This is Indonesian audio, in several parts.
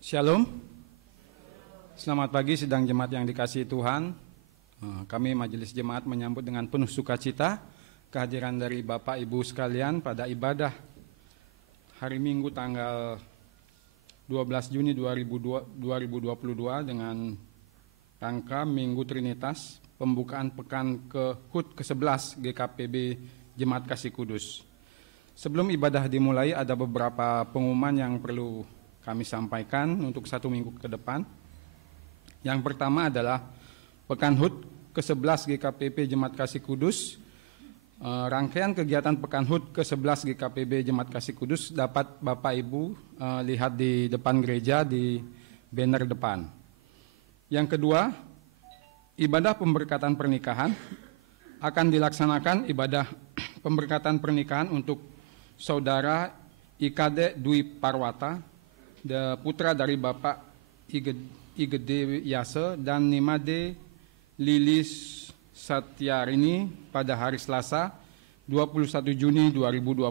Shalom. Selamat pagi sidang jemaat yang dikasihi Tuhan. Kami Majelis Jemaat menyambut dengan penuh sukacita kehadiran dari Bapak Ibu sekalian pada ibadah hari Minggu tanggal 12 Juni 2022 dengan rangka Minggu Trinitas, pembukaan pekan ke HUT ke-11 GKPB Jemaat Kasih Kudus. Sebelum ibadah dimulai ada beberapa pengumuman yang perlu kami sampaikan untuk 1 minggu ke depan. Yang pertama adalah Pekan HUT ke-11 GKPB Jemaat Kasih Kudus. Rangkaian kegiatan Pekan HUT ke-11 GKPB Jemaat Kasih Kudus dapat Bapak Ibu lihat di depan gereja di banner depan. Yang kedua, ibadah pemberkatan pernikahan akan dilaksanakan ibadah pemberkatan pernikahan untuk Saudara Ikade Dwi Parwata, putra dari Bapak Igede Yase dan Nimade Lilis Satyarini pada hari Selasa 21 Juni 2022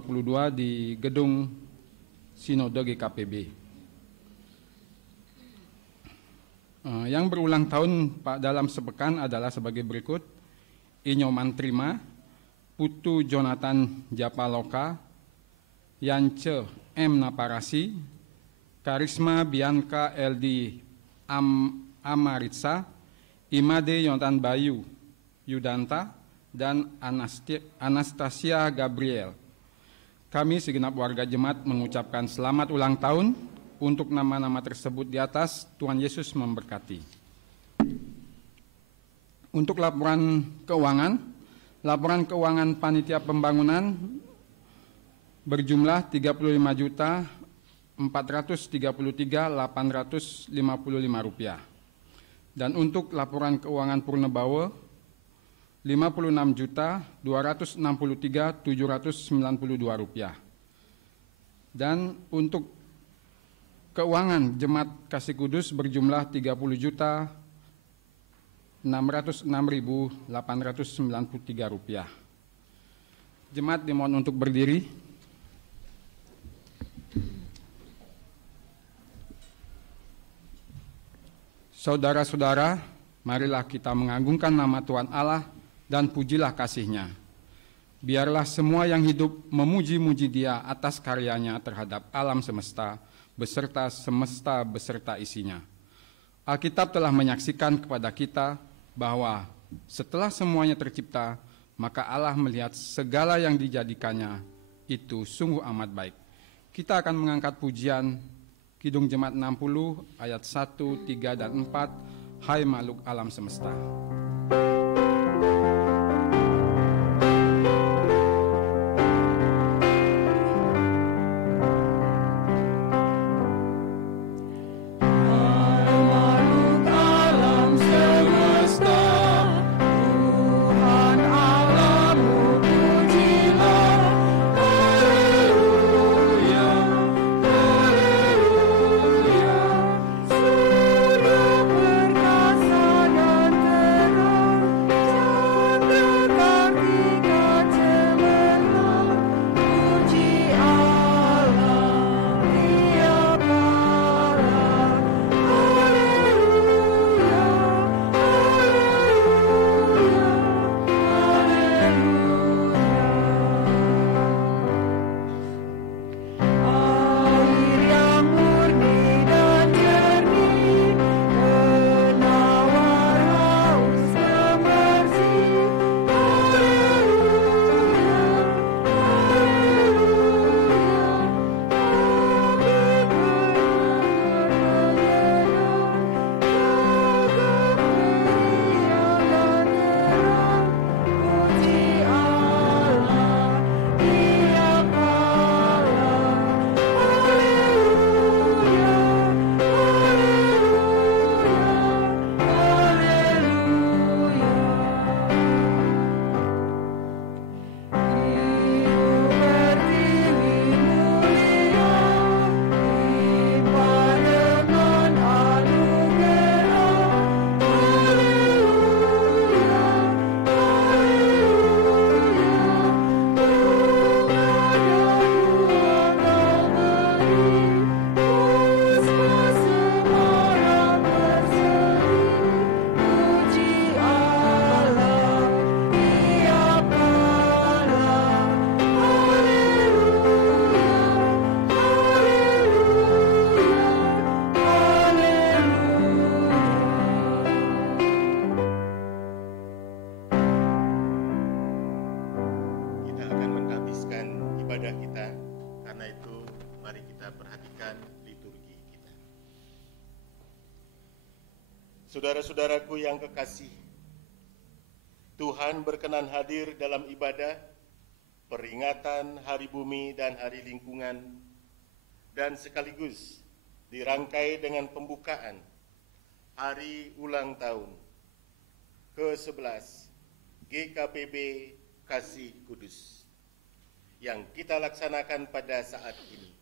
di Gedung Sinode GKPB. Yang berulang tahun dalam sepekan adalah sebagai berikut: Inyoman Trima, Putu Jonathan Japaloka, Yance M. Naparasi, Karisma Bianca LD Amaritsa, Imade Yonatan Bayu Yudanta, dan Anastasia Gabriel. Kami segenap warga jemaat mengucapkan selamat ulang tahun. Untuk nama-nama tersebut di atas, Tuhan Yesus memberkati. Untuk laporan keuangan panitia pembangunan berjumlah 35.433.855 rupiah. Dan untuk laporan keuangan Purnabawa 56.263.792 rupiah. Dan untuk keuangan Jemaat Kasih Kudus berjumlah 30.606.893 rupiah. Jemaat dimohon untuk berdiri. Saudara-saudara, marilah kita mengagungkan nama Tuhan Allah dan pujilah kasih-Nya. Biarlah semua yang hidup memuji-muji Dia atas karyanya terhadap alam semesta, beserta semesta beserta isinya. Alkitab telah menyaksikan kepada kita bahwa setelah semuanya tercipta, maka Allah melihat segala yang dijadikannya itu sungguh amat baik. Kita akan mengangkat pujian Kidung Jemaat 60 ayat 1, 3, dan 4, Hai makhluk alam semesta. Surya perkasa dan terang. melanjutkan liturgi kita. Saudara-saudaraku yang kekasih, Tuhan berkenan hadir dalam ibadah peringatan Hari Bumi dan Hari Lingkungan, dan sekaligus dirangkai dengan pembukaan Hari Ulang Tahun ke-11 GKPB Kasih Kudus yang kita laksanakan pada saat ini.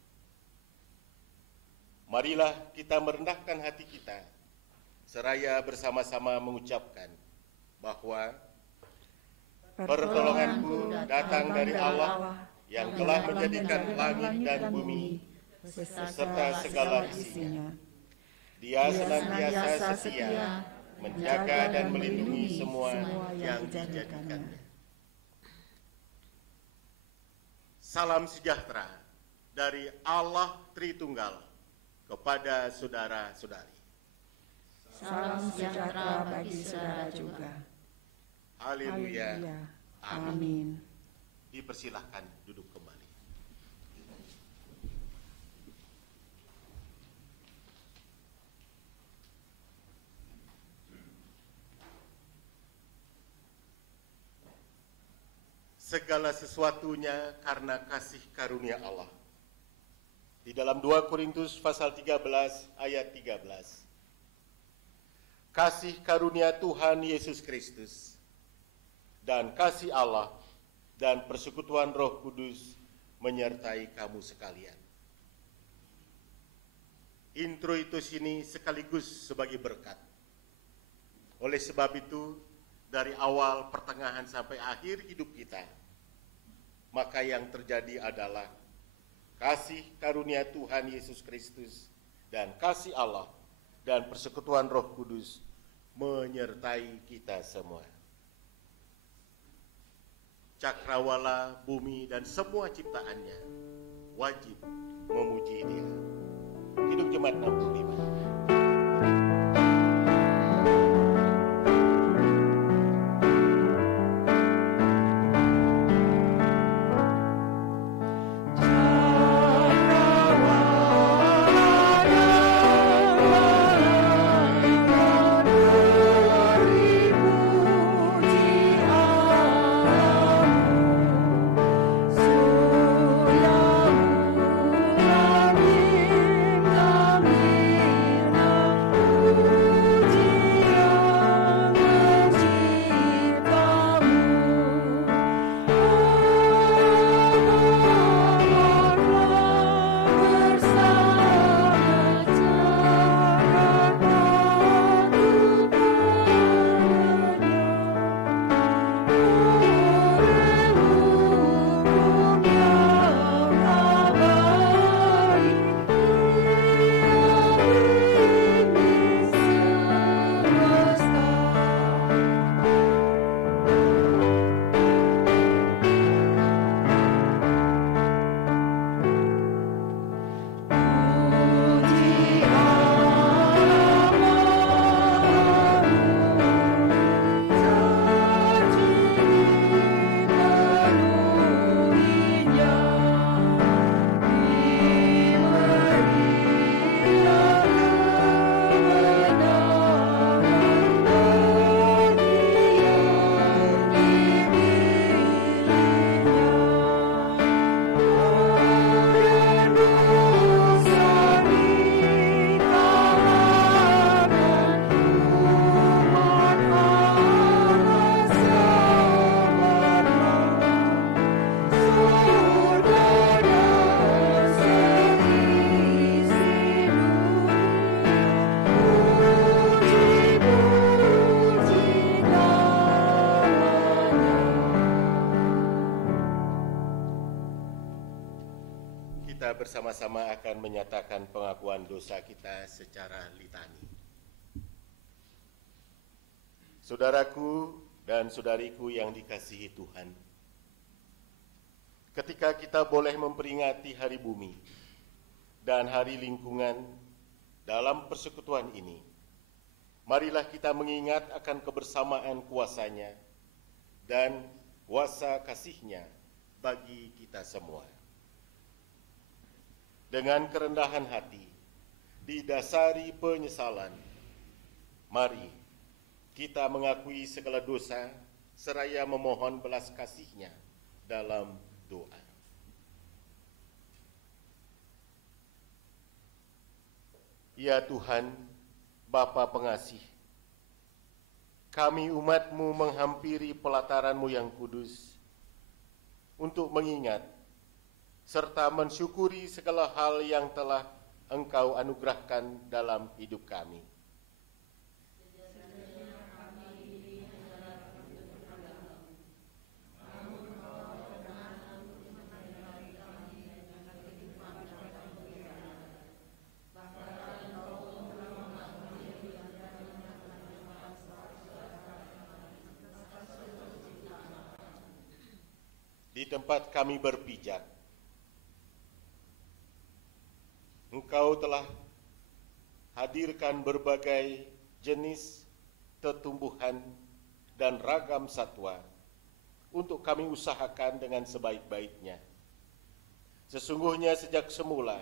Marilah kita merendahkan hati kita, seraya bersama-sama mengucapkan bahwa pertolonganku datang dari Allah yang telah menjadikan langit dan bumi beserta segala isinya. Dia senantiasa setia menjaga dan melindungi semua yang dijadikannya. Salam sejahtera dari Allah Tritunggal kepada saudara-saudari. Salam sejahtera bagi saudara juga. Haleluya. Amin. Dipersilahkan duduk kembali. Segala sesuatunya karena kasih karunia Allah. Di dalam 2 Korintus pasal 13 ayat 13. Kasih karunia Tuhan Yesus Kristus dan kasih Allah dan persekutuan Roh Kudus menyertai kamu sekalian. Introitus ini sekaligus sebagai berkat. Oleh sebab itu, dari awal, pertengahan sampai akhir hidup kita, maka yang terjadi adalah kasih karunia Tuhan Yesus Kristus dan kasih Allah dan persekutuan Roh Kudus menyertai kita semua. Cakrawala, bumi, dan semua ciptaannya wajib memuji Dia. Hidup Jemaat 65. Bersama-sama akan menyatakan pengakuan dosa kita secara litani. Saudaraku dan saudariku yang dikasihi Tuhan, ketika kita boleh memperingati Hari Bumi dan Hari Lingkungan dalam persekutuan ini, marilah kita mengingat akan kebersamaan kuasa-Nya dan kuasa kasih-Nya bagi kita semua. dengan kerendahan hati, didasari penyesalan, mari kita mengakui segala dosa seraya memohon belas kasih-Nya dalam doa. Ya Tuhan, Bapa pengasih, kami umat-Mu menghampiri pelataran-Mu yang kudus untuk mengingat serta mensyukuri segala hal yang telah Engkau anugerahkan dalam hidup kami. Di tempat kami berpijak, Engkau telah hadirkan berbagai jenis tumbuhan dan ragam satwa untuk kami usahakan dengan sebaik-baiknya. Sesungguhnya sejak semula,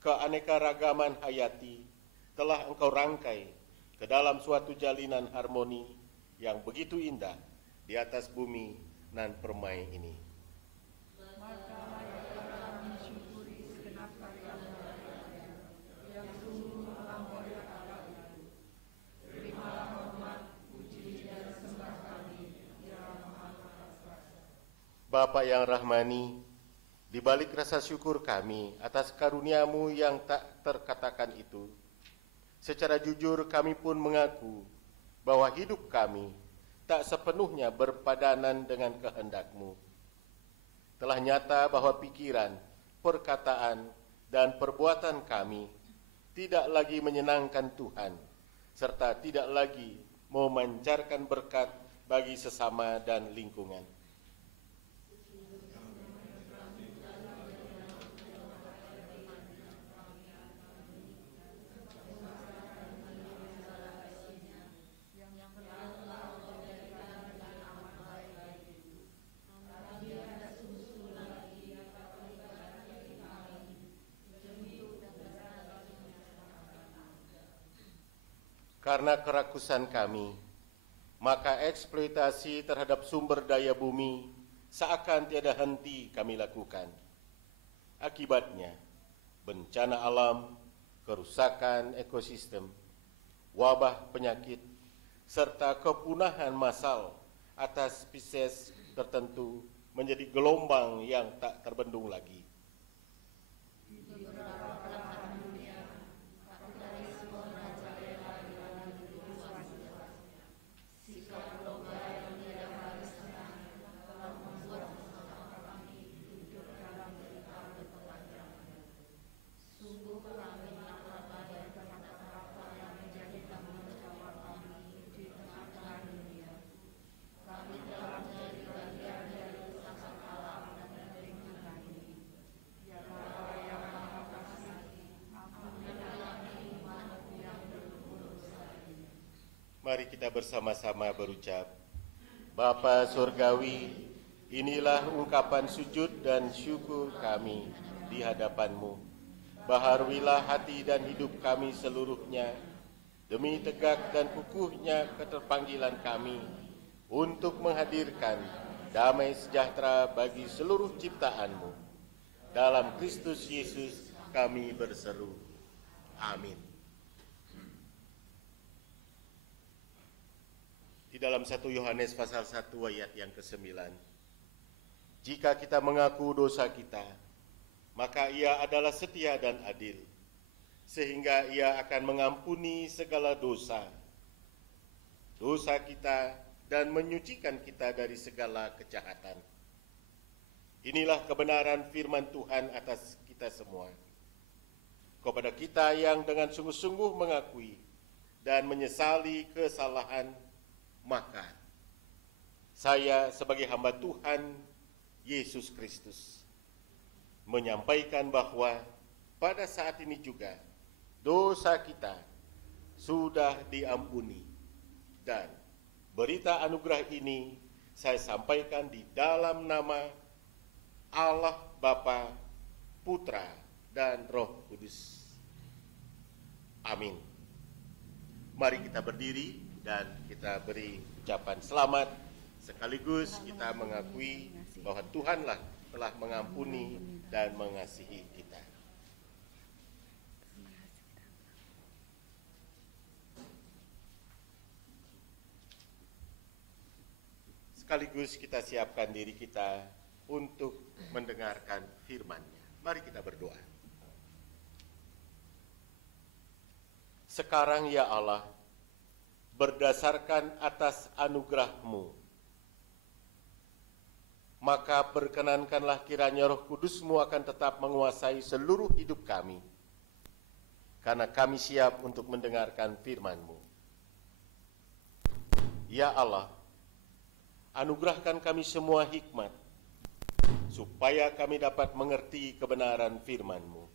keanekaragaman hayati telah Engkau rangkai ke dalam suatu jalinan harmoni yang begitu indah di atas bumi nan permai ini. Bapa yang rahmani, di balik rasa syukur kami atas karunia-Mu yang tak terkatakan itu, secara jujur kami pun mengaku bahwa hidup kami tak sepenuhnya berpadanan dengan kehendak-Mu. Telah nyata bahwa pikiran, perkataan, dan perbuatan kami tidak lagi menyenangkan Tuhan, serta tidak lagi memancarkan berkat bagi sesama dan lingkungan. Karena kerakusan kami, maka eksploitasi terhadap sumber daya bumi seakan tiada henti kami lakukan. Akibatnya, bencana alam, kerusakan ekosistem, wabah penyakit, serta kepunahan massal atas spesies tertentu menjadi gelombang yang tak terbendung lagi. Mari kita bersama-sama berucap, Bapa Surgawi, inilah ungkapan sujud dan syukur kami di hadapan-Mu. Baharuilah hati dan hidup kami seluruhnya, demi tegak dan kukuhnya keterpanggilan kami untuk menghadirkan damai sejahtera bagi seluruh ciptaan-Mu. Dalam Kristus Yesus kami berseru. Amin. Di dalam 1 Yohanes pasal 1 ayat yang ke-9. Jika kita mengaku dosa kita, maka Ia adalah setia dan adil, sehingga Ia akan mengampuni segala dosa kita dan menyucikan kita dari segala kejahatan. Inilah kebenaran firman Tuhan atas kita semua. Kepada kita yang dengan sungguh-sungguh mengakui dan menyesali kesalahan, maka saya sebagai hamba Tuhan Yesus Kristus menyampaikan bahwa pada saat ini juga dosa kita sudah diampuni, dan berita anugerah ini saya sampaikan di dalam nama Allah Bapa, Putra, dan Roh Kudus. Amin. Mari kita berdiri dan kita beri ucapan selamat, sekaligus kita mengakui bahwa Tuhanlah telah mengampuni dan mengasihi kita. Sekaligus kita siapkan diri kita untuk mendengarkan firman-Nya. Mari kita berdoa. Sekarang ya Allah, berdasarkan atas anugerah-Mu, maka berkenankanlah kiranya Roh Kudus-Mu akan tetap menguasai seluruh hidup kami, karena kami siap untuk mendengarkan firman-Mu. Ya Allah, anugerahkan kami semua hikmat, supaya kami dapat mengerti kebenaran firman-Mu.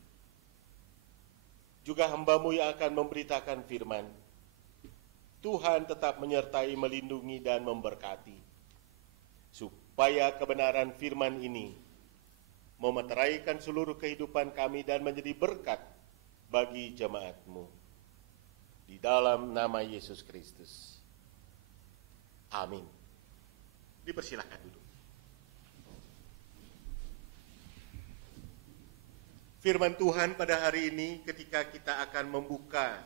Juga hamba-Mu yang akan memberitakan firman, Tuhan tetap menyertai, melindungi, dan memberkati, supaya kebenaran firman ini memeteraikan seluruh kehidupan kami dan menjadi berkat bagi jemaat-Mu. Di dalam nama Yesus Kristus. Amin. Dipersilahkan duduk. Firman Tuhan pada hari ini ketika kita akan membuka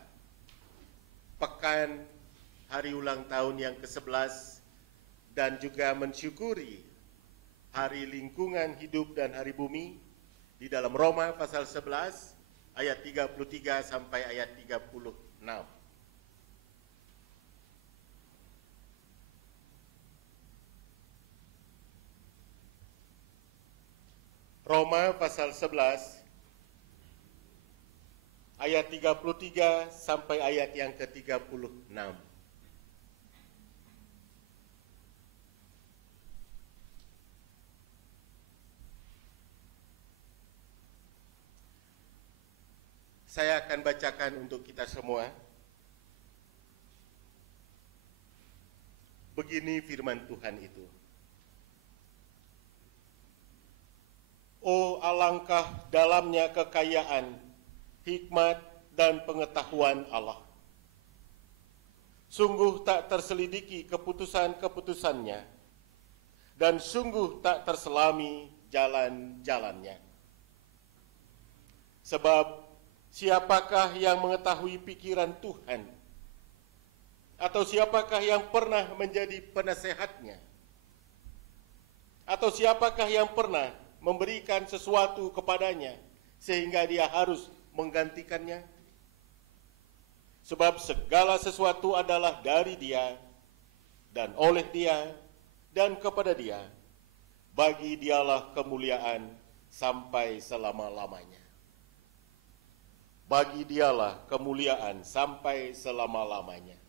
pekan hari ulang tahun yang ke-11 dan juga mensyukuri hari lingkungan hidup dan hari bumi di dalam Roma pasal 11 ayat 33 sampai ayat 36. Roma pasal 11 ayat 33 sampai ayat yang ke-36. Saya akan bacakan untuk kita semua. Begini firman Tuhan itu. Oh, alangkah dalamnya kekayaan, hikmat, dan pengetahuan Allah. Sungguh tak terselidiki keputusan-keputusannya, dan sungguh tak terselami jalan-jalannya. Sebab siapakah yang mengetahui pikiran Tuhan? Atau siapakah yang pernah menjadi penasehatnya? Atau siapakah yang pernah memberikan sesuatu kepadanya sehingga dia harus menggantikannya? Sebab segala sesuatu adalah dari Dia dan oleh Dia dan kepada Dia. Bagi Dialah kemuliaan sampai selama-lamanya. Bagi Dialah kemuliaan sampai selama-lamanya.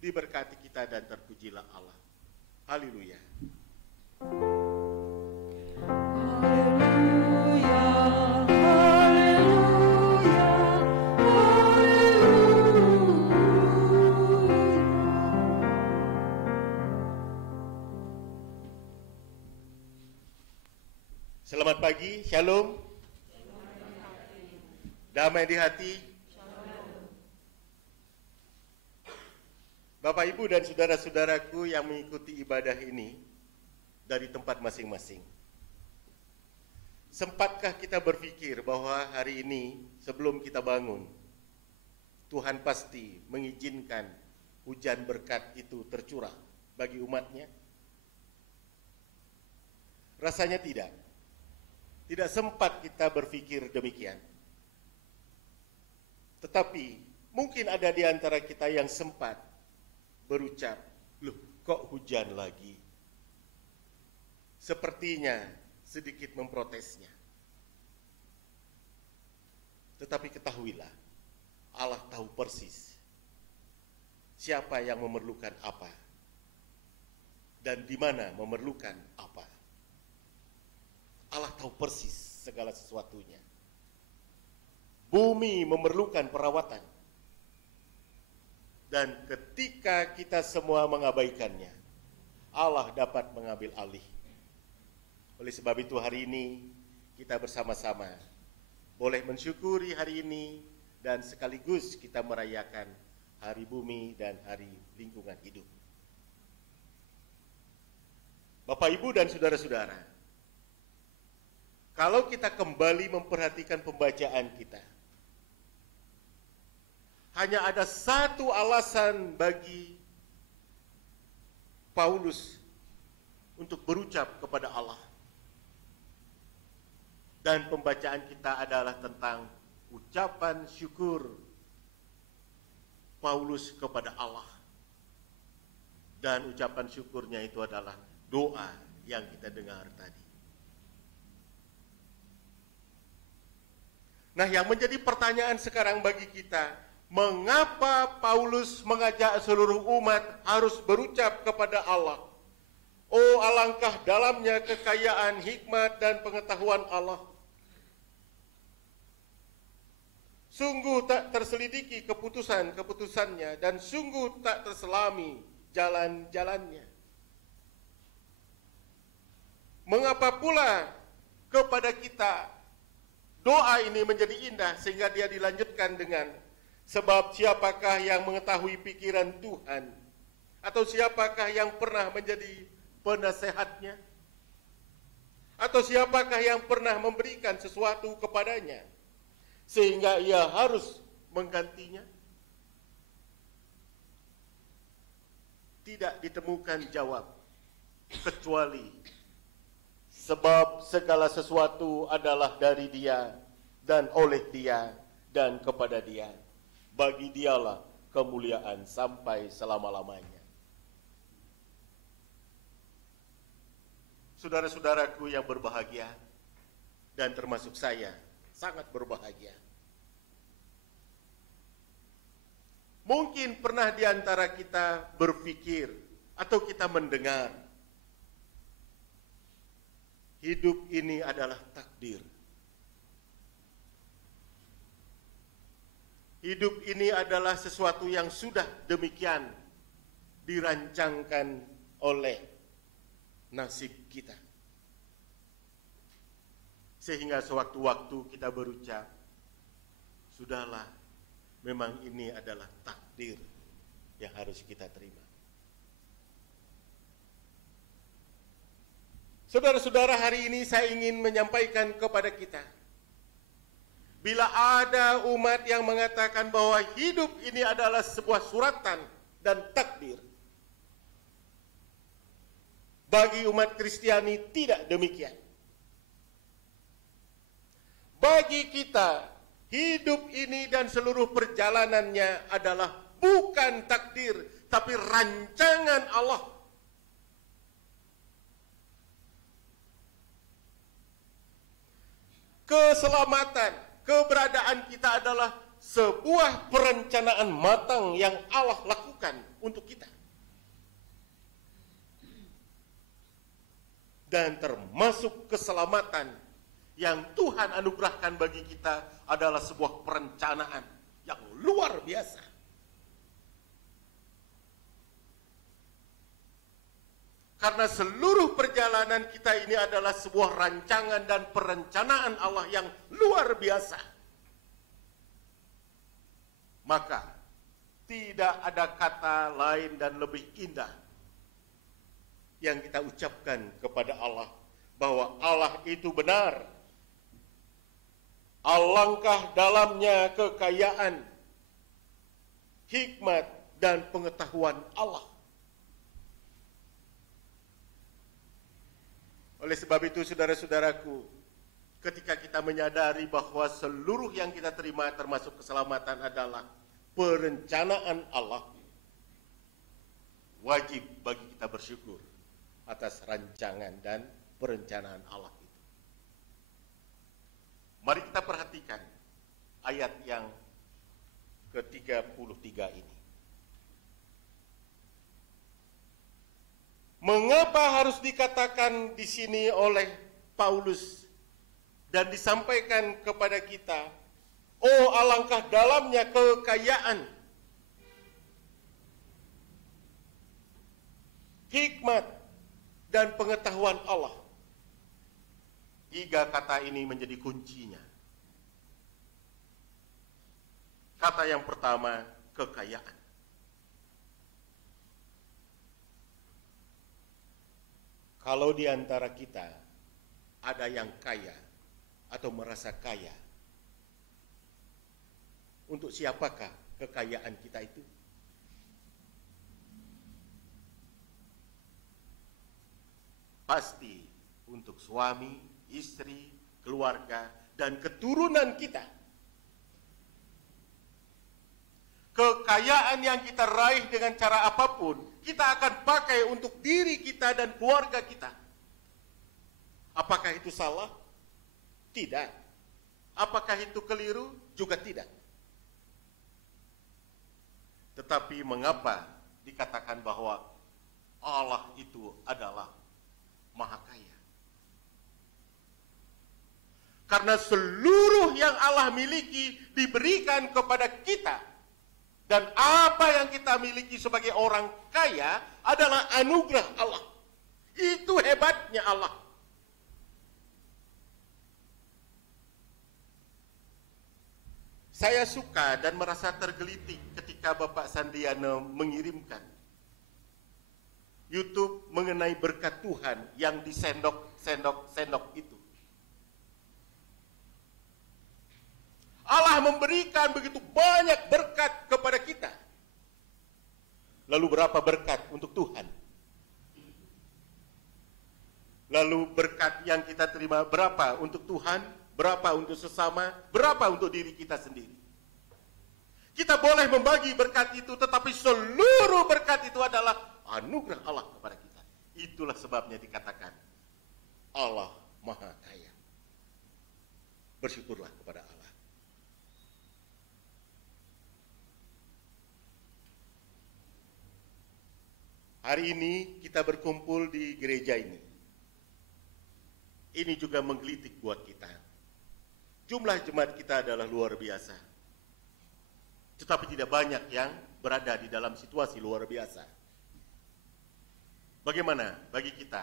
Diberkati kita dan terpujilah Allah. Haleluya. Selamat pagi, shalom. Damai di hati. Bapak, Ibu, dan saudara-saudaraku yang mengikuti ibadah ini dari tempat masing-masing. Sempatkah kita berpikir bahwa hari ini sebelum kita bangun, Tuhan pasti mengizinkan hujan berkat itu tercurah bagi umatnya? Rasanya tidak. Tidak sempat kita berpikir demikian. Tetapi mungkin ada di antara kita yang sempat berucap, loh kok hujan lagi? Sepertinya sedikit memprotesnya. Tetapi ketahuilah, Allah tahu persis siapa yang memerlukan apa dan di mana memerlukan apa. Allah tahu persis segala sesuatunya. Bumi memerlukan perawatan. Dan ketika kita semua mengabaikannya, Allah dapat mengambil alih. Oleh sebab itu hari ini kita bersama-sama boleh mensyukuri hari ini dan sekaligus kita merayakan Hari Bumi dan Hari Lingkungan Hidup. Bapak, Ibu, dan saudara-saudara, kalau kita kembali memperhatikan pembacaan kita, hanya ada satu alasan bagi Paulus untuk berucap kepada Allah. Dan pembacaan kita adalah tentang ucapan syukur Paulus kepada Allah. Dan ucapan syukurnya itu adalah doa yang kita dengar tadi. Nah, yang menjadi pertanyaan sekarang bagi kita, mengapa Paulus mengajak seluruh umat harus berucap kepada Allah? Oh, alangkah dalamnya kekayaan, hikmat, dan pengetahuan Allah. Sungguh tak terselidiki keputusan-keputusannya, dan sungguh tak terselami jalan-jalannya. Mengapa pula kepada kita doa ini menjadi indah, sehingga dia dilanjutkan dengan, sebab siapakah yang mengetahui pikiran Tuhan, atau siapakah yang pernah menjadi penasehatnya, atau siapakah yang pernah memberikan sesuatu kepadanya sehingga ia harus menggantinya? Tidak ditemukan jawab, kecuali sebab segala sesuatu adalah dari Dia dan oleh Dia dan kepada Dia. Bagi Dialah kemuliaan sampai selama-lamanya. Saudara-saudaraku yang berbahagia, dan termasuk saya, sangat berbahagia. Mungkin pernah di antara kita berpikir atau kita mendengar, hidup ini adalah takdir. Hidup ini adalah sesuatu yang sudah demikian dirancangkan oleh nasib kita. Sehingga sewaktu-waktu kita berucap, sudahlah, memang ini adalah takdir yang harus kita terima. Saudara-saudara, hari ini saya ingin menyampaikan kepada kita, bila ada umat yang mengatakan bahwa hidup ini adalah sebuah suratan dan takdir, bagi umat Kristiani tidak demikian. Bagi kita, hidup ini dan seluruh perjalanannya adalah bukan takdir, tapi rancangan Allah. Keselamatan, keberadaan kita adalah sebuah perencanaan matang yang Allah lakukan untuk kita. Dan termasuk keselamatan yang Tuhan anugerahkan bagi kita adalah sebuah perencanaan yang luar biasa. Karena seluruh perjalanan kita ini adalah sebuah rancangan dan perencanaan Allah yang luar biasa. Maka tidak ada kata lain dan lebih indah yang kita ucapkan kepada Allah, bahwa Allah itu benar. Alangkah dalamnya kekayaan, hikmat, dan pengetahuan Allah. Oleh sebab itu, saudara-saudaraku, ketika kita menyadari bahwa seluruh yang kita terima termasuk keselamatan adalah perencanaan Allah, wajib bagi kita bersyukur atas rancangan dan perencanaan Allah itu. Mari kita perhatikan ayat yang ke-33 ini. Mengapa harus dikatakan di sini oleh Paulus dan disampaikan kepada kita, oh alangkah dalamnya kekayaan, hikmat, dan pengetahuan Allah. 3 kata ini menjadi kuncinya. Kata yang pertama, kekayaan. Kalau di antara kita ada yang kaya atau merasa kaya, untuk siapakah kekayaan kita itu? Pasti untuk suami, istri, keluarga, dan keturunan kita. Kekayaan yang kita raih dengan cara apapun, kita akan pakai untuk diri kita dan keluarga kita. Apakah itu salah? Tidak. Apakah itu keliru? Juga tidak. Tetapi mengapa dikatakan bahwa Allah itu adalah Maha Kaya? Karena seluruh yang Allah miliki diberikan kepada kita. Dan apa yang kita miliki sebagai orang kaya adalah anugerah Allah. Itu hebatnya Allah. Saya suka dan merasa tergelitik ketika Bapak Sandiano mengirimkan YouTube mengenai berkat Tuhan yang disendok-sendok itu. Allah memberikan begitu banyak berkat kepada kita. Lalu berapa berkat untuk Tuhan? Lalu berkat yang kita terima berapa untuk Tuhan? Berapa untuk sesama? Berapa untuk diri kita sendiri? Kita boleh membagi berkat itu, tetapi seluruh berkat itu adalah anugerah Allah kepada kita. Itulah sebabnya dikatakan Allah Maha Kaya. Bersyukurlah kepada Allah. Hari ini kita berkumpul di gereja ini. Ini juga menggelitik buat kita. Jumlah jemaat kita adalah luar biasa. Tetapi tidak banyak yang berada di dalam situasi luar biasa. Bagaimana bagi kita?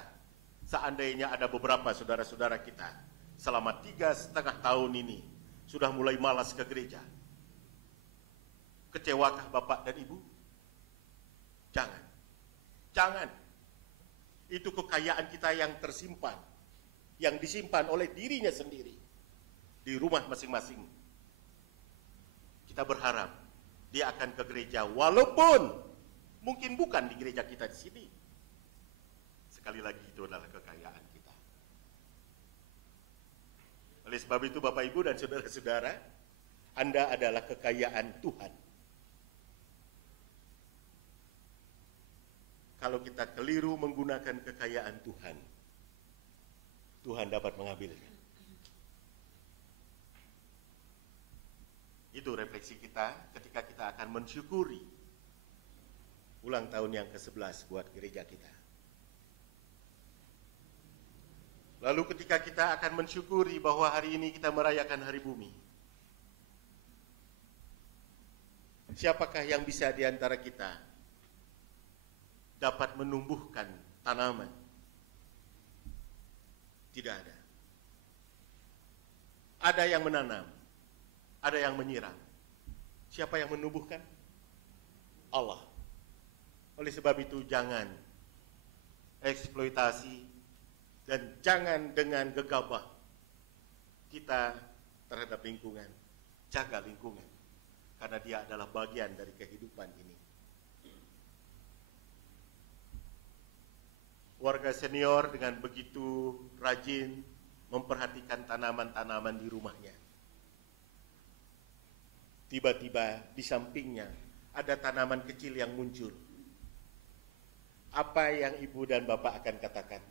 Seandainya ada beberapa saudara-saudara kita selama 3,5 tahun ini sudah mulai malas ke gereja. Kecewakah Bapak dan Ibu? Jangan. Jangan. Itu kekayaan kita yang tersimpan, yang disimpan oleh dirinya sendiri di rumah masing-masing. Kita berharap dia akan ke gereja, walaupun mungkin bukan di gereja kita di sini. Sekali lagi itu adalah kekayaan kita. Oleh sebab itu Bapak Ibu dan saudara-saudara, Anda adalah kekayaan Tuhan. Kalau kita keliru menggunakan kekayaan Tuhan, Tuhan dapat mengambilnya. Itu refleksi kita ketika kita akan mensyukuri ulang tahun yang ke-11 buat gereja kita. Lalu ketika kita akan mensyukuri bahwa hari ini kita merayakan Hari Bumi, siapakah yang bisa di antara kita dapat menumbuhkan tanaman? Tidak ada. Ada yang menanam, ada yang menyiram. Siapa yang menumbuhkan? Allah. Oleh sebab itu jangan eksploitasi dan jangan dengan gegabah kita terhadap lingkungan. Jaga lingkungan, karena dia adalah bagian dari kehidupan ini. Warga senior dengan begitu rajin memperhatikan tanaman-tanaman di rumahnya. Tiba-tiba di sampingnya ada tanaman kecil yang muncul. Apa yang ibu dan bapak akan katakan?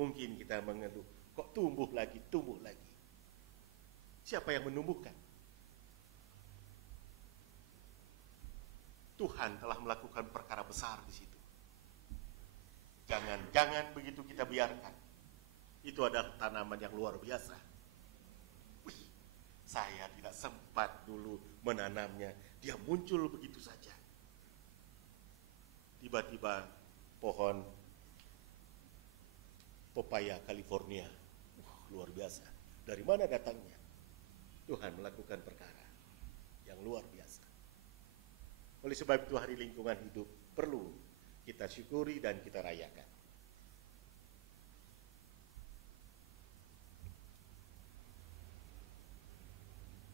Mungkin kita mengeluh, kok tumbuh lagi, tumbuh lagi. Siapa yang menumbuhkan? Tuhan telah melakukan perkara besar di situ. Jangan begitu kita biarkan. Itu adalah tanaman yang luar biasa. Wih, saya tidak sempat dulu menanamnya. Dia muncul begitu saja. Tiba-tiba pohon pepaya California. Luar biasa. Dari mana datangnya? Tuhan melakukan perkara yang luar biasa. Oleh sebab itu Hari Lingkungan Hidup perlu kita syukuri dan kita rayakan.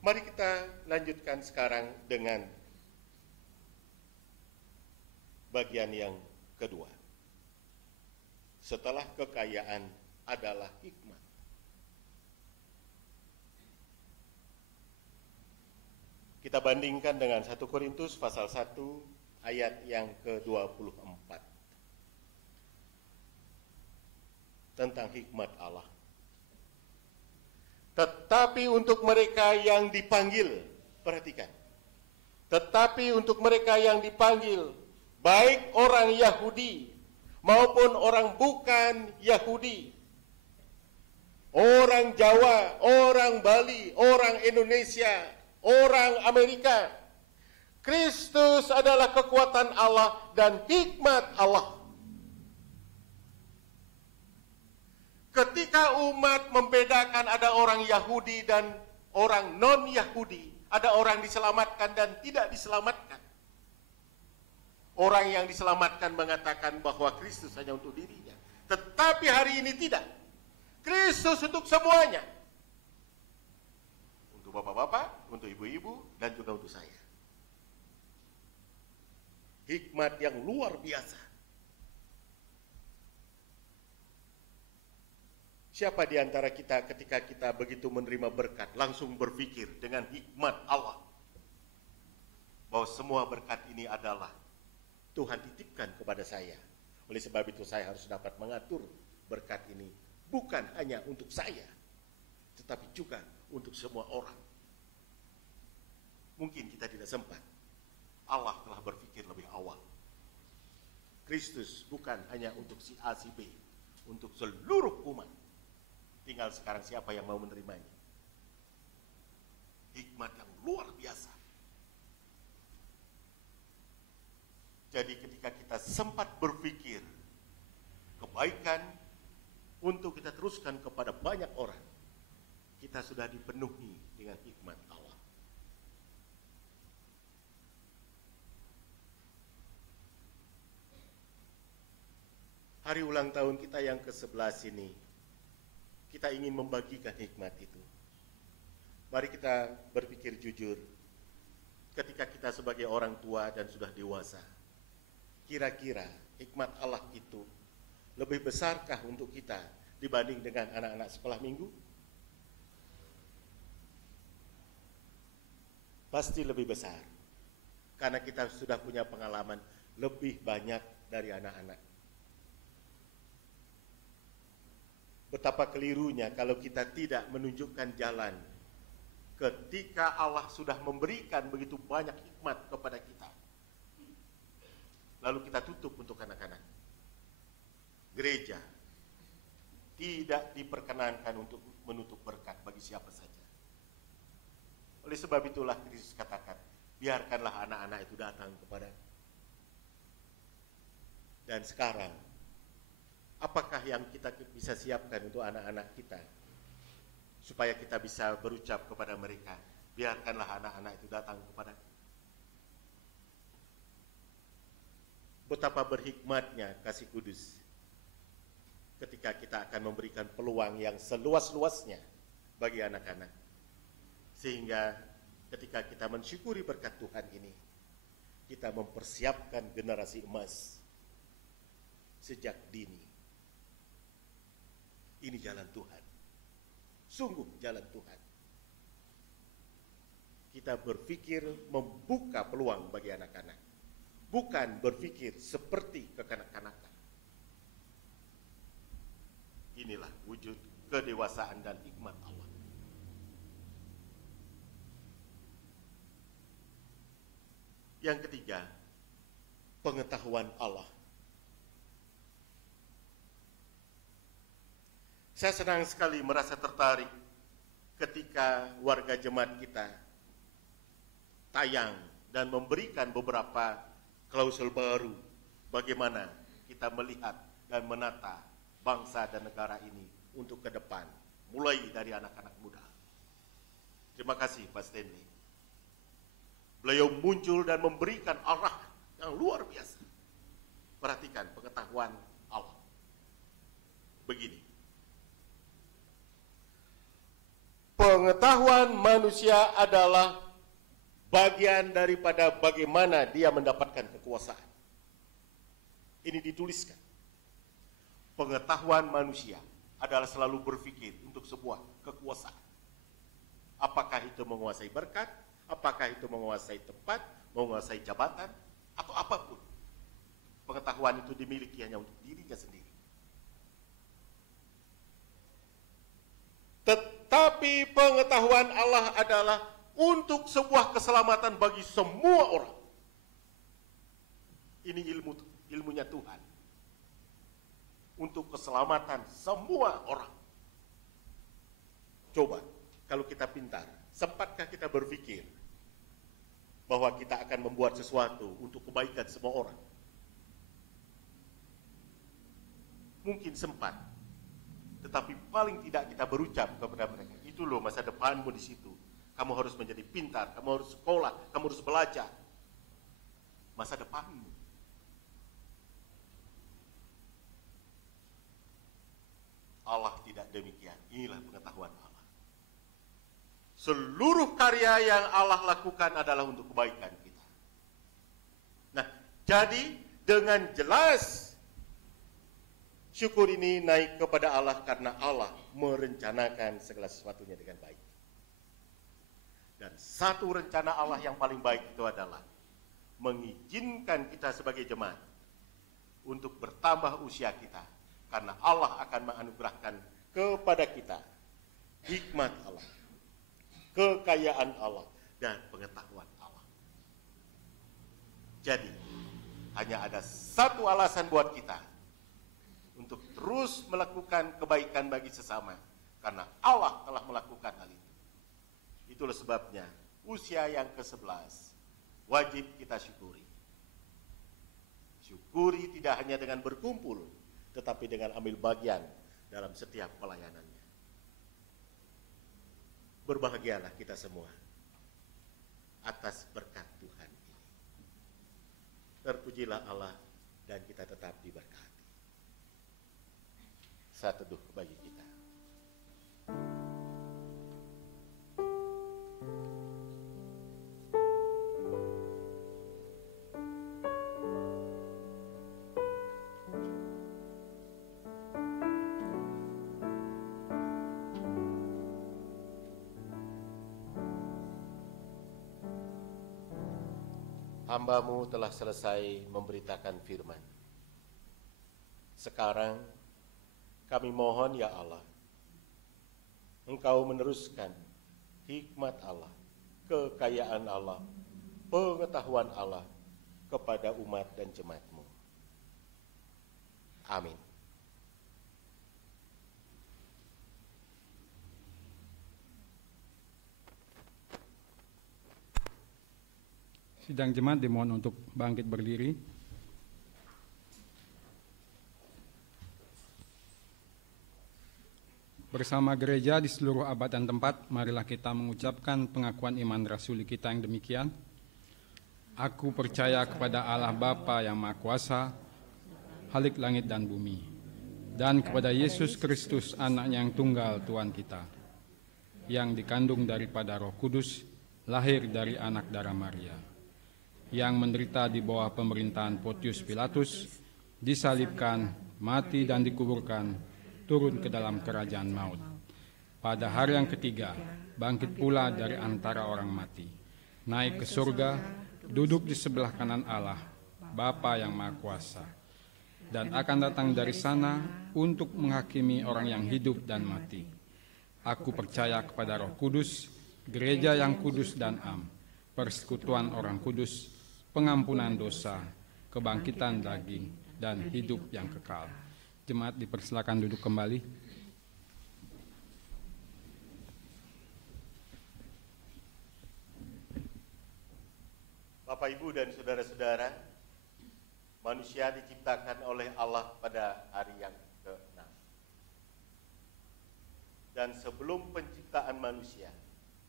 Mari kita lanjutkan sekarang dengan bagian yang kedua. Setelah kekayaan adalah hikmat. Kita bandingkan dengan 1 Korintus pasal 1 ayat yang ke-24. Tentang hikmat Allah. Tetapi untuk mereka yang dipanggil, perhatikan. Tetapi untuk mereka yang dipanggil, baik orang Yahudi maupun orang bukan Yahudi, orang Jawa, orang Bali, orang Indonesia, orang Amerika, Kristus adalah kekuatan Allah dan hikmat Allah. Ketika umat membedakan ada orang Yahudi dan orang non-Yahudi, ada orang diselamatkan dan tidak diselamatkan. Orang yang diselamatkan mengatakan bahwa Kristus hanya untuk dirinya. Tetapi hari ini tidak. Kristus untuk semuanya. Untuk bapak-bapak, untuk ibu-ibu, dan juga untuk saya. Hikmat yang luar biasa. Siapa di antara kita ketika kita begitu menerima berkat langsung berpikir dengan hikmat Allah bahwa semua berkat ini adalah Tuhan titipkan kepada saya. Oleh sebab itu saya harus dapat mengatur berkat ini bukan hanya untuk saya, tetapi juga untuk semua orang. Mungkin kita tidak sempat. Allah telah berpikir lebih awal. Kristus bukan hanya untuk si A, si B, untuk seluruh umat. Tinggal sekarang siapa yang mau menerimanya. Hikmat yang luar biasa. Jadi ketika kita sempat berpikir kebaikan untuk kita teruskan kepada banyak orang, kita sudah dipenuhi dengan hikmat Allah. Hari ulang tahun kita yang ke-11 ini, kita ingin membagikan hikmat itu. Mari kita berpikir jujur. Ketika kita sebagai orang tua dan sudah dewasa, kira-kira hikmat Allah itu lebih besarkah untuk kita dibanding dengan anak-anak sekolah minggu? Pasti lebih besar. Karena kita sudah punya pengalaman lebih banyak dari anak-anak. Betapa kelirunya kalau kita tidak menunjukkan jalan ketika Allah sudah memberikan begitu banyak hikmat kepada kita. Lalu kita tutup untuk anak-anak. Gereja tidak diperkenankan untuk menutup berkat bagi siapa saja. Oleh sebab itulah Kristus katakan, biarkanlah anak-anak itu datang kepada. Dan sekarang, apakah yang kita bisa siapkan untuk anak-anak kita supaya kita bisa berucap kepada mereka, biarkanlah anak-anak itu datang kepada. Betapa berhikmatnya kasih kudus ketika kita akan memberikan peluang yang seluas-luasnya bagi anak-anak, sehingga ketika kita mensyukuri berkat Tuhan ini, kita mempersiapkan generasi emas sejak dini. Ini jalan Tuhan. Sungguh jalan Tuhan. Kita berpikir membuka peluang bagi anak-anak. Bukan berpikir seperti kekanak-kanakan. Inilah wujud kedewasaan dan hikmat Allah. Yang ketiga, pengetahuan Allah. Saya senang sekali merasa tertarik ketika warga jemaat kita tayang dan memberikan beberapa klausul baru bagaimana kita melihat dan menata bangsa dan negara ini untuk ke depan, mulai dari anak-anak muda. Terima kasih Pak Stanley. Beliau muncul dan memberikan arah yang luar biasa. Perhatikan pengetahuan Allah. Begini. Pengetahuan manusia adalah bagian daripada bagaimana dia mendapatkan kekuasaan. Ini dituliskan. Pengetahuan manusia adalah selalu berpikir untuk sebuah kekuasaan. Apakah itu menguasai berkat, apakah itu menguasai tempat, menguasai jabatan, atau apapun. Pengetahuan itu dimiliki hanya untuk dirinya sendiri. Tetapi pengetahuan Allah adalah untuk sebuah keselamatan bagi semua orang. Ini ilmunya Tuhan. Untuk keselamatan semua orang. Coba, kalau kita pintar, sempatkah kita berpikir bahwa kita akan membuat sesuatu untuk kebaikan semua orang? Mungkin sempat, tetapi paling tidak kita berucap kepada mereka, itu loh masa depanmu di situ. Kamu harus menjadi pintar, kamu harus sekolah, kamu harus belajar. Masa depanmu. Allah tidak demikian. Inilah pengetahuan Allah. Seluruh karya yang Allah lakukan adalah untuk kebaikan kita. Nah, jadi dengan jelas syukur ini naik kepada Allah karena Allah merencanakan segala sesuatunya dengan baik. Dan satu rencana Allah yang paling baik itu adalah mengizinkan kita sebagai jemaat untuk bertambah usia kita. Karena Allah akan menganugerahkan kepada kita hikmat Allah, kekayaan Allah, dan pengetahuan Allah. Jadi, hanya ada satu alasan buat kita untuk terus melakukan kebaikan bagi sesama. Karena Allah telah melakukan hal itu. Itulah sebabnya usia yang ke-11 wajib kita syukuri. Syukuri tidak hanya dengan berkumpul, tetapi dengan ambil bagian dalam setiap pelayanannya. Berbahagialah kita semua atas berkat Tuhan ini. Terpujilah Allah dan kita tetap diberkati. Saat teduh bagi kita. Hamba-Mu telah selesai memberitakan firman. Sekarang kami mohon ya Allah, Engkau meneruskan hikmat Allah, kekayaan Allah, pengetahuan Allah kepada umat dan jemaat-Mu. Amin. Sidang jemaat dimohon untuk bangkit berdiri. Bersama gereja di seluruh abad dan tempat, marilah kita mengucapkan pengakuan iman rasuli kita yang demikian. Aku percaya kepada Allah Bapa yang Maha Kuasa, Khalik langit dan bumi, dan kepada Yesus Kristus, Anaknya yang tunggal Tuhan kita, yang dikandung daripada Roh Kudus, lahir dari anak darah Maria, yang menderita di bawah pemerintahan Pontius Pilatus, disalibkan, mati dan dikuburkan, turun ke dalam kerajaan maut. Pada hari yang ketiga, bangkit pula dari antara orang mati, naik ke surga, duduk di sebelah kanan Allah, Bapa yang Maha Kuasa, dan akan datang dari sana untuk menghakimi orang yang hidup dan mati. Aku percaya kepada Roh Kudus, gereja yang kudus dan am, persekutuan orang kudus, pengampunan dosa, kebangkitan daging, dan hidup yang kekal. Jemaat dipersilakan duduk kembali. Bapak, Ibu, dan saudara-saudara, manusia diciptakan oleh Allah pada hari yang ke-6. Dan sebelum penciptaan manusia,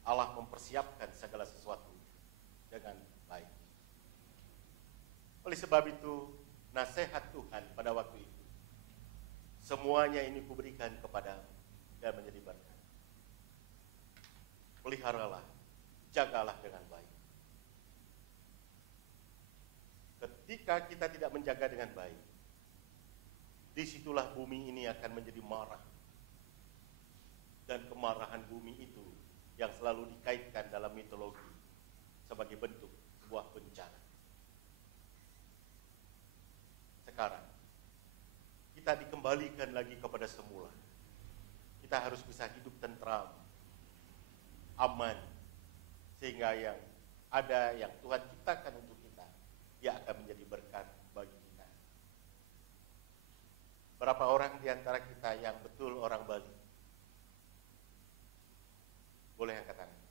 Allah mempersiapkan segala sesuatu dengan baik. Oleh sebab itu, nasihat Tuhan pada waktu itu, semuanya ini kuberikan kepadamu dan menjadi berkat. Peliharalah, jagalah dengan baik. Ketika kita tidak menjaga dengan baik, disitulah bumi ini akan menjadi marah. Dan kemarahan bumi itu yang selalu dikaitkan dalam mitologi sebagai bentuk sebuah bencana. Sekarang, kita dikembalikan lagi kepada semula. Kita harus bisa hidup tentram, aman, sehingga yang ada yang Tuhan ciptakan untuk kita, dia akan menjadi berkat bagi kita. Berapa orang di antara kita yang betul orang Bali? Boleh angkat tangan.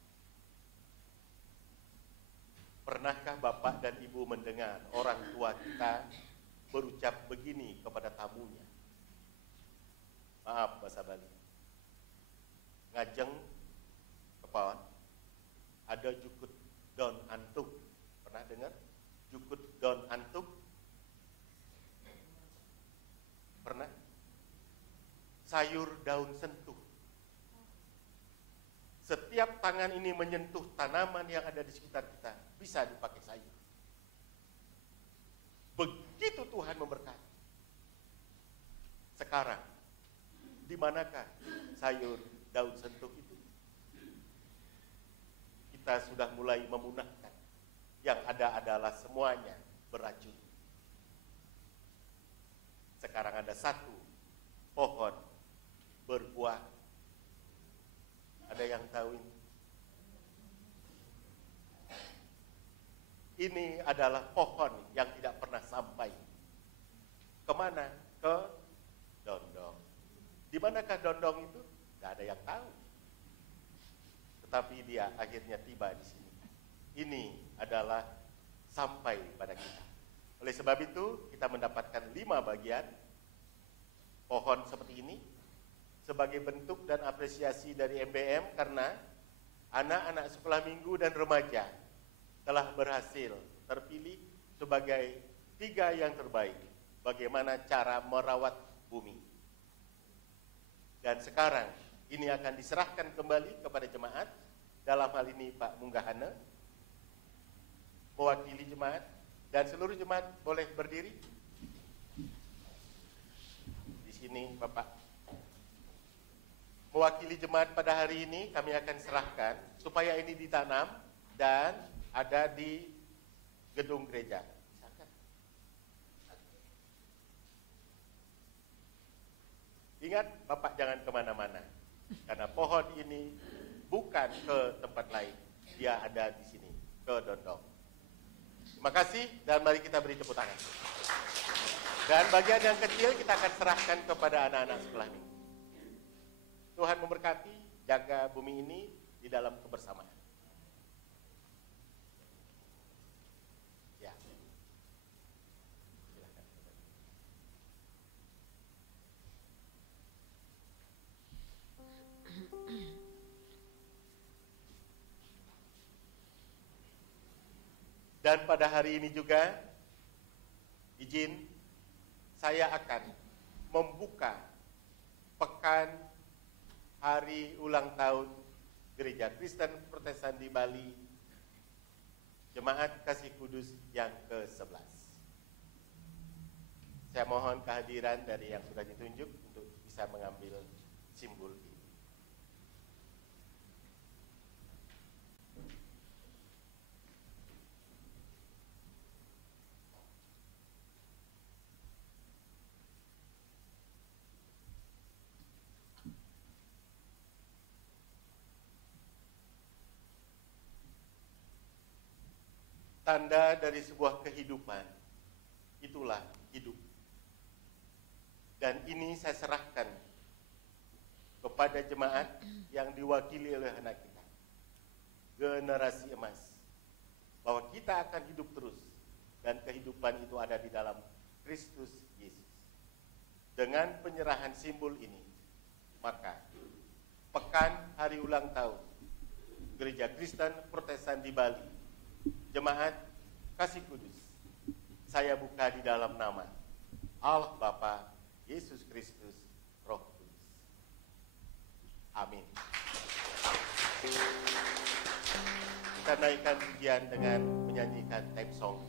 Pernahkah Bapak dan Ibu mendengar orang tua kita berucap begini kepada tamunya? Maaf bahasa Bali. Ngajeng kepawan, ada jukut daun antuk. Pernah dengar? Jukut daun antuk? Pernah? Sayur daun sentuh. Setiap tangan ini menyentuh tanaman yang ada di sekitar kita, bisa dipakai sayur. Begitu Tuhan memberkati. Sekarang, di manakah sayur daun sentuh itu? Kita sudah mulai memunahkan. Yang ada adalah semuanya beracun. Sekarang ada satu pohon berbuah. Ada yang tahu ini? Ini adalah pohon yang tidak pernah sampai. Kemana? Ke Dondong. Di manakah Dondong itu? Tidak ada yang tahu. Tetapi dia akhirnya tiba di sini. Ini adalah sampai pada kita. Oleh sebab itu, kita mendapatkan 5 bagian pohon seperti ini sebagai bentuk dan apresiasi dari MBM karena anak-anak sekolah minggu dan remaja telah berhasil terpilih sebagai 3 yang terbaik bagaimana cara merawat bumi. Dan sekarang ini akan diserahkan kembali kepada jemaat, dalam hal ini Pak Munggahana mewakili jemaat, dan seluruh jemaat boleh berdiri. Di sini Bapak mewakili jemaat pada hari ini, kami akan serahkan supaya ini ditanam dan ada di gedung gereja. Ingat, Bapak jangan kemana-mana, karena pohon ini bukan ke tempat lain, dia ada di sini, ke Dondong. Terima kasih, dan mari kita beri tepuk tangan. Dan bagian yang kecil kita akan serahkan kepada anak-anak sekolah minggu. Tuhan memberkati, jaga bumi ini di dalam kebersamaan. Ya. Silakan. Dan pada hari ini juga, izin saya akan membuka pekan hari ulang tahun Gereja Kristen Protestan di Bali, Jemaat Kasih Kudus yang ke-11. Saya mohon kehadiran dari yang sudah ditunjuk untuk bisa mengambil simbol ini. Tanda dari sebuah kehidupan, itulah hidup. Dan ini saya serahkan kepada jemaat yang diwakili oleh anak kita, generasi emas, bahwa kita akan hidup terus, dan kehidupan itu ada di dalam Kristus Yesus. Dengan penyerahan simbol ini, maka pekan hari ulang tahun Gereja Kristen Protestan di Bali. Jemaat kasih kudus, saya buka di dalam nama Allah Bapa, Yesus Kristus, Roh Kudus. Amin. Kita naikkan pujian dengan menyanyikan theme song.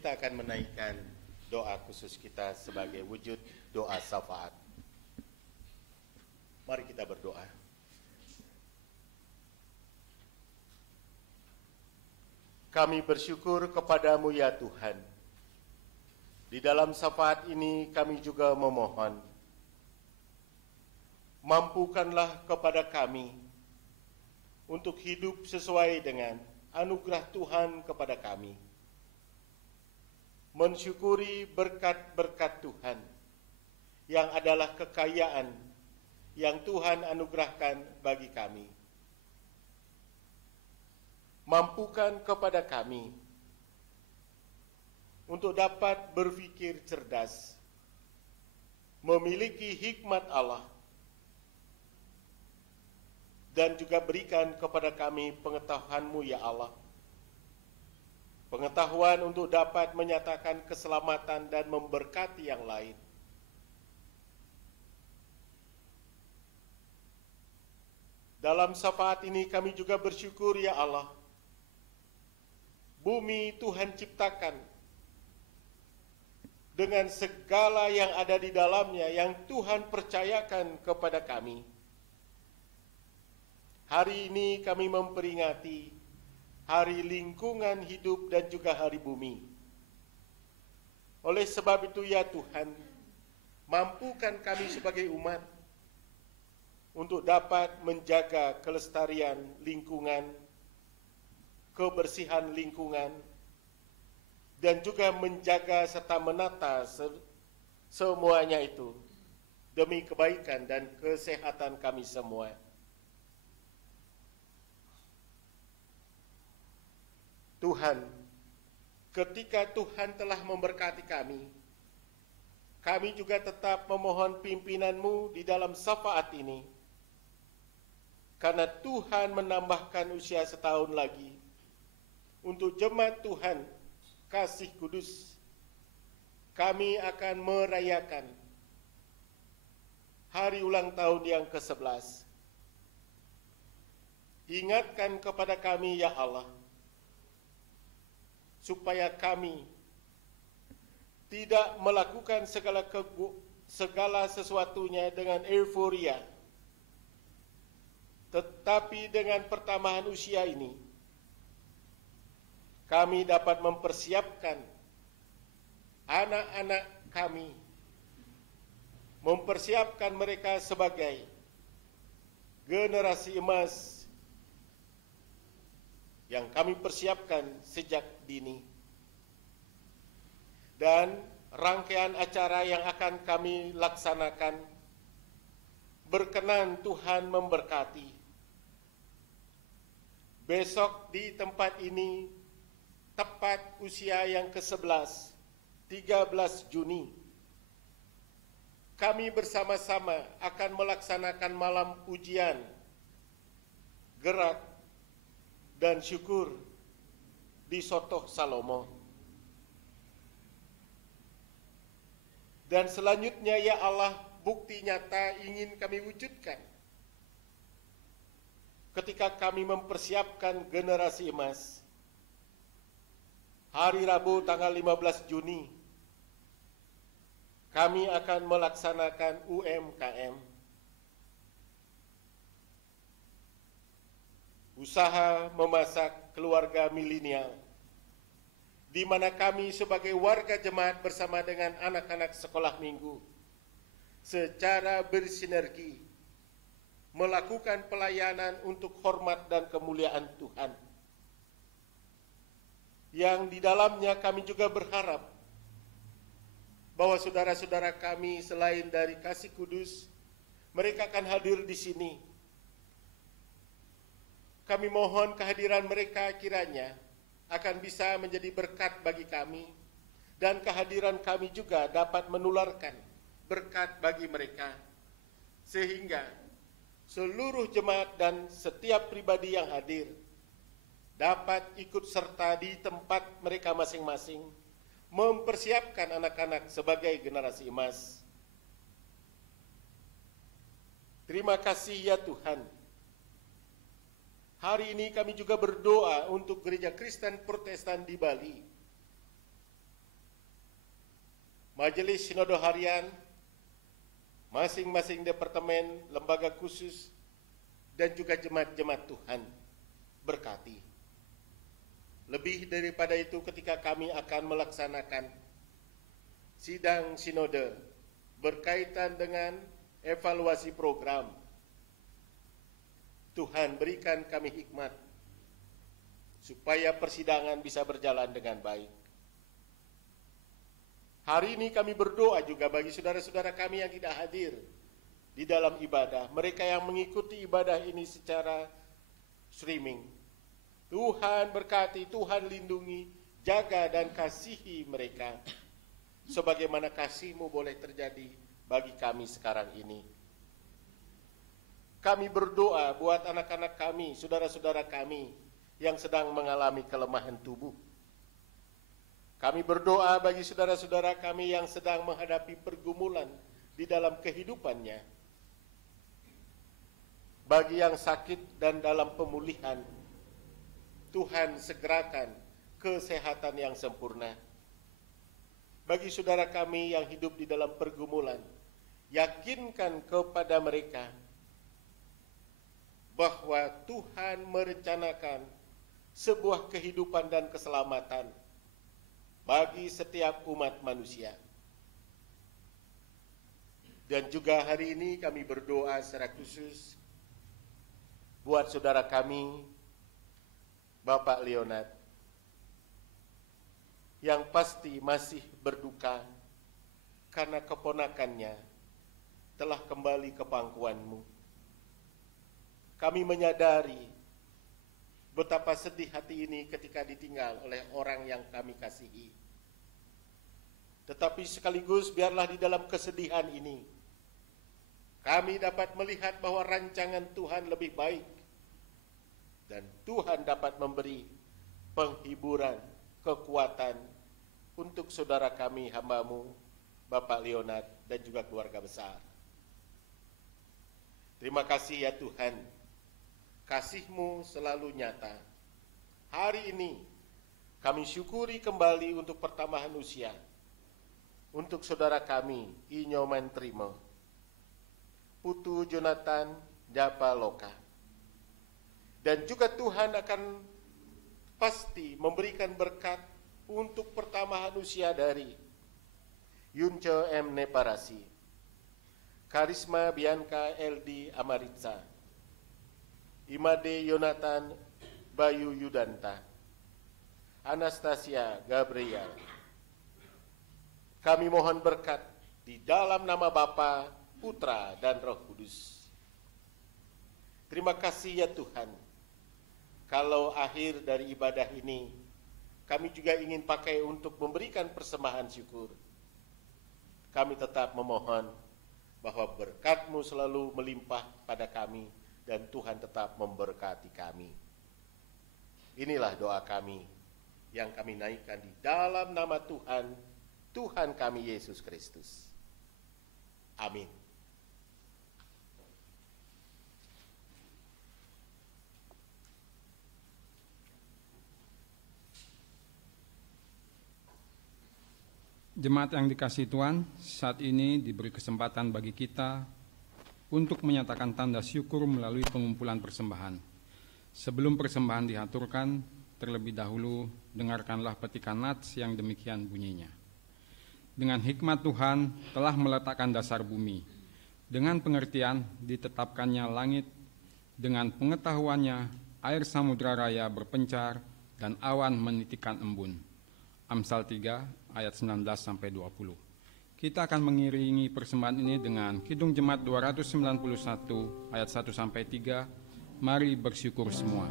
Kita akan menaikkan doa khusus kita sebagai wujud doa syafaat. Mari kita berdoa. Kami bersyukur kepadamu ya Tuhan. Di dalam syafaat ini kami juga memohon, mampukanlah kepada kami untuk hidup sesuai dengan anugerah Tuhan kepada kami, mensyukuri berkat-berkat Tuhan yang adalah kekayaan yang Tuhan anugerahkan bagi kami. Mampukan kepada kami untuk dapat berpikir cerdas, memiliki hikmat Allah, dan juga berikan kepada kami pengetahuan-Mu ya Allah, pengetahuan untuk dapat menyatakan keselamatan dan memberkati yang lain. Dalam syafaat ini kami juga bersyukur ya Allah, bumi Tuhan ciptakan dengan segala yang ada di dalamnya yang Tuhan percayakan kepada kami. Hari ini kami memperingati Hari Lingkungan Hidup dan juga Hari Bumi. Oleh sebab itu ya Tuhan, mampukan kami sebagai umat untuk dapat menjaga kelestarian lingkungan, kebersihan lingkungan, dan juga menjaga serta menata semuanya itu demi kebaikan dan kesehatan kami semua. Tuhan, ketika Tuhan telah memberkati kami juga tetap memohon pimpinan-Mu di dalam syafaat ini, karena Tuhan menambahkan usia setahun lagi untuk jemaat Tuhan Kasih Kudus. Kami akan merayakan hari ulang tahun yang ke-11. Ingatkan kepada kami ya Allah, supaya kami tidak melakukan segala sesuatunya dengan euforia, tetapi dengan pertambahan usia ini, kami dapat mempersiapkan anak-anak kami, mempersiapkan mereka sebagai generasi emas yang kami persiapkan sejak dini. Dan rangkaian acara yang akan kami laksanakan, berkenan Tuhan memberkati. Besok di tempat ini, tepat usia yang ke-11, 13 Juni, kami bersama-sama akan melaksanakan malam pujian, gerak, dan syukur di Sotoh Salomo. Dan selanjutnya ya Allah, bukti nyata ingin kami wujudkan ketika kami mempersiapkan generasi emas. Hari Rabu tanggal 15 Juni, kami akan melaksanakan UMKM, usaha memasak keluarga milenial, di mana kami sebagai warga jemaat bersama dengan anak-anak sekolah minggu secara bersinergi melakukan pelayanan untuk hormat dan kemuliaan Tuhan, yang di dalamnya kami juga berharap bahwa saudara-saudara kami selain dari Kasih Kudus, mereka akan hadir di sini. Kami mohon kehadiran mereka kiranya akan bisa menjadi berkat bagi kami, dan kehadiran kami juga dapat menularkan berkat bagi mereka, sehingga seluruh jemaat dan setiap pribadi yang hadir dapat ikut serta di tempat mereka masing-masing, mempersiapkan anak-anak sebagai generasi emas. Terima kasih ya Tuhan. Hari ini kami juga berdoa untuk Gereja Kristen Protestan di Bali, Majelis Sinode Harian, masing-masing departemen, lembaga khusus, dan juga jemaat-jemaat Tuhan berkati. Lebih daripada itu, ketika kami akan melaksanakan sidang sinode berkaitan dengan evaluasi program, Tuhan berikan kami hikmat supaya persidangan bisa berjalan dengan baik. Hari ini kami berdoa juga bagi saudara-saudara kami yang tidak hadir di dalam ibadah, mereka yang mengikuti ibadah ini secara streaming. Tuhan berkati, Tuhan lindungi, jaga dan kasihi mereka, sebagaimana kasih-Mu boleh terjadi bagi kami sekarang ini. Kami berdoa buat anak-anak kami, saudara-saudara kami yang sedang mengalami kelemahan tubuh. Kami berdoa bagi saudara-saudara kami yang sedang menghadapi pergumulan di dalam kehidupannya. Bagi yang sakit dan dalam pemulihan, Tuhan segerakan kesehatan yang sempurna. Bagi saudara kami yang hidup di dalam pergumulan, yakinkan kepada mereka bahwa Tuhan merencanakan sebuah kehidupan dan keselamatan bagi setiap umat manusia. Dan juga hari ini kami berdoa secara khusus buat saudara kami, Bapak Leonard, yang pasti masih berduka karena keponakannya telah kembali ke pangkuanmu. Kami menyadari betapa sedih hati ini ketika ditinggal oleh orang yang kami kasihi. Tetapi sekaligus biarlah di dalam kesedihan ini kami dapat melihat bahwa rancangan Tuhan lebih baik dan Tuhan dapat memberi penghiburan, kekuatan untuk saudara kami, hamba-Mu, Bapak Leonard dan juga keluarga besar. Terima kasih ya Tuhan, kasih-Mu selalu nyata. Hari ini kami syukuri kembali untuk pertambahan usia untuk saudara kami, Inyoman Trimo, Putu Jonathan Japaloka. Dan juga Tuhan akan pasti memberikan berkat untuk pertambahan usia dari Yunce M. Neparasi, Karisma Bianca LD Amaritsa, Imade Yonatan Bayu Yudanta, Anastasia Gabriel. Kami mohon berkat di dalam nama Bapa, Putra, dan Roh Kudus. Terima kasih ya Tuhan. Kalau akhir dari ibadah ini, kami juga ingin pakai untuk memberikan persembahan syukur. Kami tetap memohon bahwa berkat-Mu selalu melimpah pada kami dan Tuhan tetap memberkati kami. Inilah doa kami yang kami naikkan di dalam nama Tuhan, Tuhan kami Yesus Kristus. Amin. Jemaat yang dikasihi Tuhan, saat ini diberi kesempatan bagi kita untuk menyatakan tanda syukur melalui pengumpulan persembahan. Sebelum persembahan dihaturkan, terlebih dahulu dengarkanlah petikan nats yang demikian bunyinya. Dengan hikmat Tuhan telah meletakkan dasar bumi, dengan pengertian ditetapkannya langit, dengan pengetahuannya air samudra raya berpencar dan awan menitikkan embun. Amsal 3 ayat 19-20. Kita akan mengiringi persembahan ini dengan Kidung Jemaat 291 ayat 1-3. Mari bersyukur semua.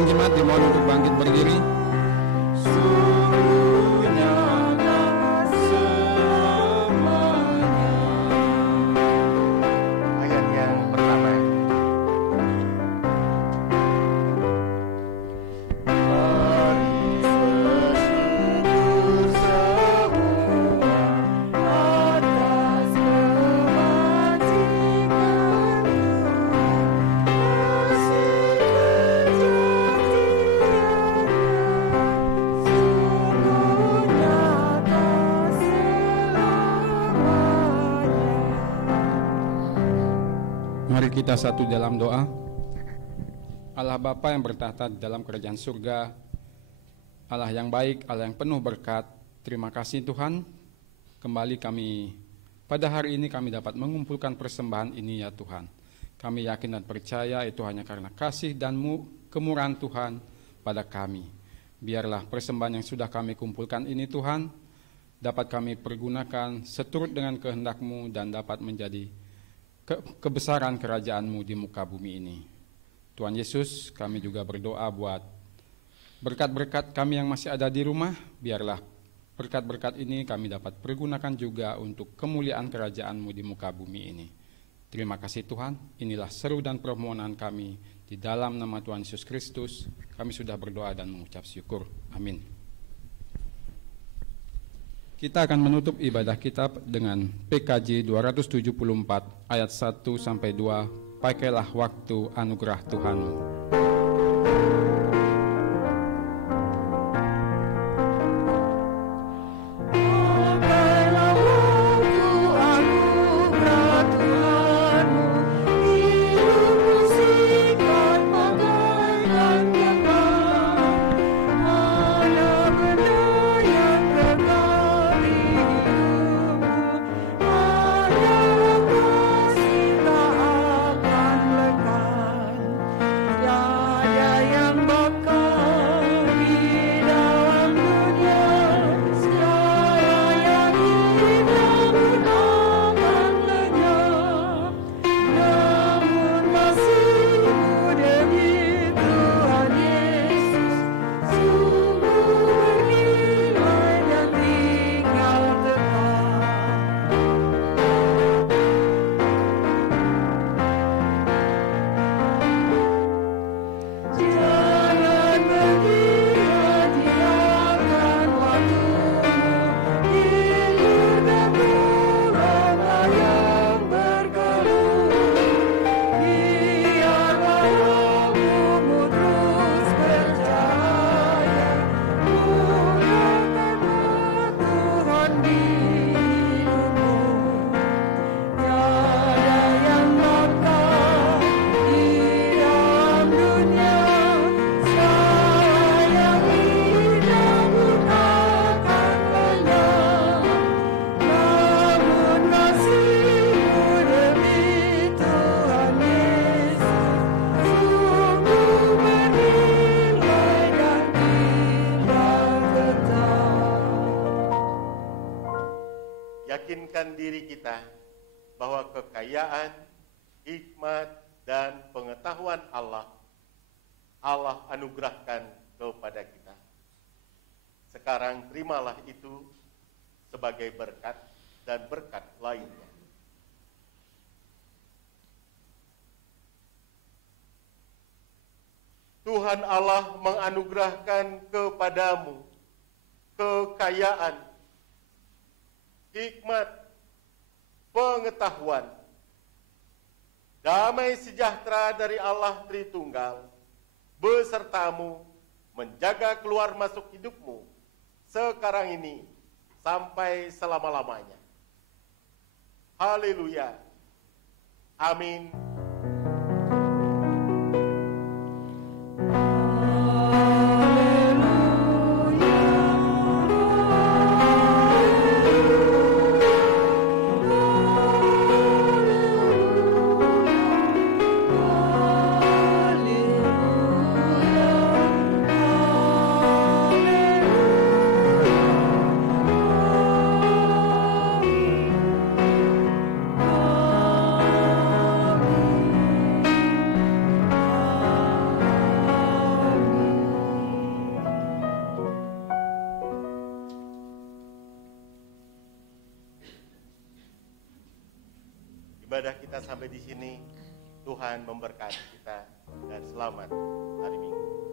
Jemaat dimohon untuk bangkit berdiri. Ayat yang pertama. Mari bersyukur semua atas Mari kita satu dalam doa. Allah Bapa yang bertahta di dalam kerajaan surga, Allah yang baik, Allah yang penuh berkat, terima kasih Tuhan. Kembali kami pada hari ini kami dapat mengumpulkan persembahan ini ya Tuhan. Kami yakin dan percaya itu hanya karena kasih dan kemurahan Tuhan pada kami. Biarlah persembahan yang sudah kami kumpulkan ini Tuhan, dapat kami pergunakan seturut dengan kehendak-Mu dan dapat menjadi kebesaran kerajaan-Mu di muka bumi ini. Tuhan Yesus, kami juga berdoa buat berkat-berkat kami yang masih ada di rumah, biarlah berkat-berkat ini kami dapat pergunakan juga untuk kemuliaan kerajaan-Mu di muka bumi ini. Terima kasih Tuhan, inilah seru dan permohonan kami di dalam nama Tuhan Yesus Kristus. Kami sudah berdoa dan mengucap syukur. Amin. Kita akan menutup ibadah kita dengan PKJ 274 ayat 1-2. Pakailah waktu anugerah Tuhanmu. Yakinkan diri kita bahwa kekayaan, hikmat, dan pengetahuan Allah anugerahkan kepada kita. Sekarang terimalah itu sebagai berkat dan berkat lainnya. Tuhan Allah menganugerahkan kepadamu kekayaan, hikmat, pengetahuan, damai sejahtera dari Allah Tritunggal besertamu menjaga keluar masuk hidupmu sekarang ini sampai selama-lamanya. Haleluya. Amin. Ibadah kita sampai di sini. Tuhan memberkati kita dan selamat hari Minggu.